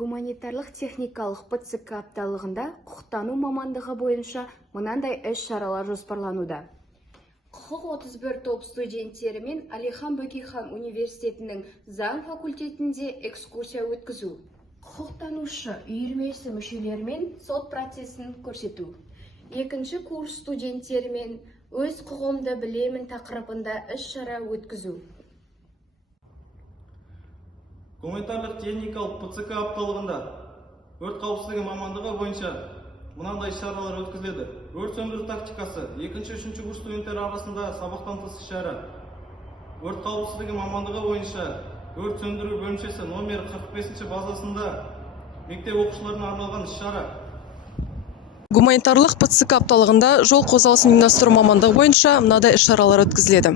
Гуманитарлық техникалық ПЦК апталығында құқықтану мамандығы бойынша мынандай іс-шаралар жоспарлануда. Құқық 31 топ студенттері мен Алихан Бөкейхан университетінің заң факультетінде экскурсия өткізу. Құқықтанушы үйірмесі мүшелерімен сот процесін көрсету. Екінші курс студенттерімен өз құқығымды білемін тақырыбында іс-шара өткізу. Гуманитарлық техникалық ПЦК апталығында өрт қауіпсіздігі мамандығы бойынша мынандай шаралар өткізіледі. Өрт сөндіру тактикасы 2-3 курс студенттері арасында сабақтан тыс іс-шара. Өрт қауіпсіздігі мамандығы бойынша өрт сөндіру бөлімшесі номер 45 базасында мектеп оқушыларына арналған іс-шара. Гуманитарлық ПЦК апталығында жол қозғалысын ұйымдастыру мамандығы бойынша мынадай іс-шаралар өткізіледі.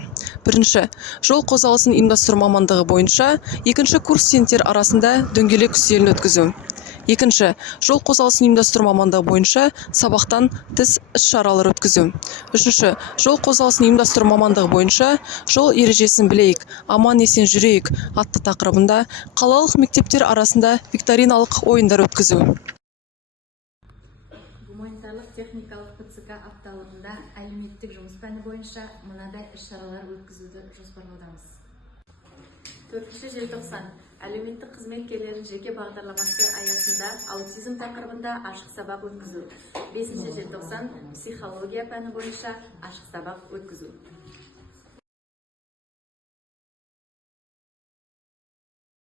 Бірінші, жол қозғалысын ұйымдастыру мамандығы бойынша екінші курс студенттер арасында дөңгелек үстелін өткізу. Екінші, жол қозғалысын ұйымдастыру мамандығы бойынша сабақтан тыс іс-шаралар өткізу. Үшінші, жол қозғалысын ұйымдастыру мамандығы бойынша жол ережесін білейік, аман есен жүрейік атты тақырыбында қалалық мектептер арасында викториналық ойындар өткізу. Гуманитарлық техникалық ПЦК апталығында әлеуметтік жұмыс пәні бойынша мынадай іс-шаралар өткізуді жоспарлаудамыз. 4 желтоқсан әлеуметтік қызметкерлердің жеке бағдарламасы аясында аутизм тақырыбында ашық сабақ өткізу. 5 желтоқсан психология пәні бойынша ашық сабақ өткізу.